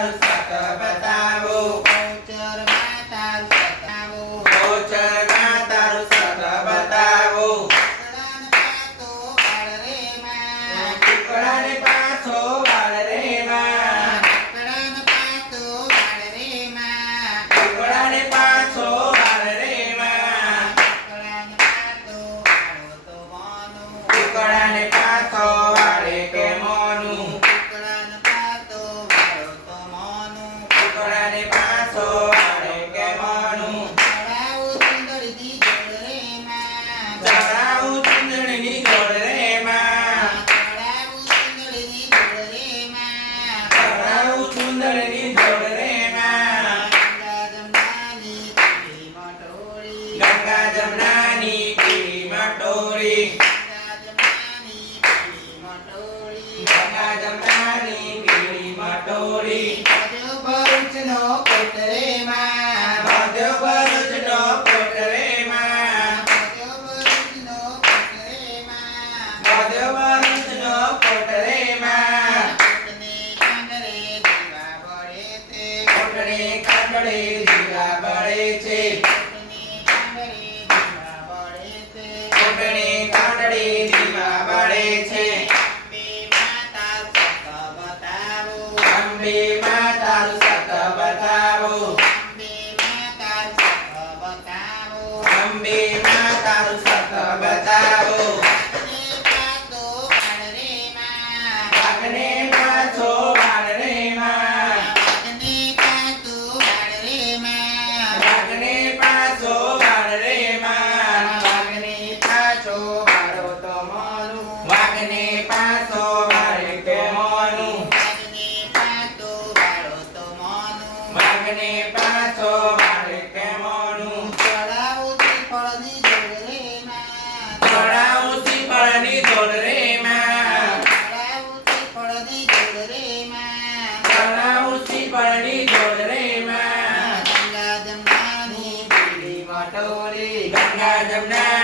તારું સત બતાવો ગૌચરમાં તારું બતાવો ગૌચરમાં તારું સત બતાવો કુકડાને પાછો વાળ રે માં કુકડાને પાછો વાળ રે માં કુકડાને પાછો વાળ રે માં કુકડાને પાછો વાળે કે મોનું કુકડાને પાછો વાળો તો મોનું કુકડાને પાછો વાળે કે મોનું ચડાવું ચુંદડીની જોડ રે માં ચડાવું ચૂંદડીની જોડ રે માં ચડાવું ચુંદડીની જોડ રે માં ચડાવું ચૂંદડીની જોડ રે માં ગંગા જમનાની પીળી મટોળી ગંગા જમનાની પીળી મટોળી ગંગા જમનાની પીળી મટોળી ગંગા જમનાની પીળી મટોળી ભજો ભરૂચનો કોટ રે માં ભદ્યો ભરૂચનો કોટ રે માં ભજો ભરૂચનો કોટ રે માં ભદ્યો ભરૂચનો કોટ રે માં કોટને કાંગરે દીવા બળે તે કોટને કાંગડે દીવા બળે છે કોટને કાંગરે દીવા બળે તે કોટને કાંગડે દીવા બળે છે અંબે માં તારું સત બતાવો અંબે માં તારું સત બતાવો અંબે માં તારું સત બતાવો વાઘને પાછો વાળ રે માં વાઘને પાછો વાળ રે માં વાઘને પાછો વાળ રે માં વાઘને પાછો વાળો તો મોનું વાઘને પાછો વાળે કે મોનું વાઘને પાછો વાળો તો મોનું વાઘને પાછો વાળે કે મોનું ચડાવું શ્રીફળની જોડ રે માં ચડાવું શ્રીફળની જોડ રે માં ચડાવું શ્રીફળની જોડ રે માં ચડાવું શ્રીફળની જોડ રે માં ગંગા જમનાની પીળી મટોળી ગંગા જમના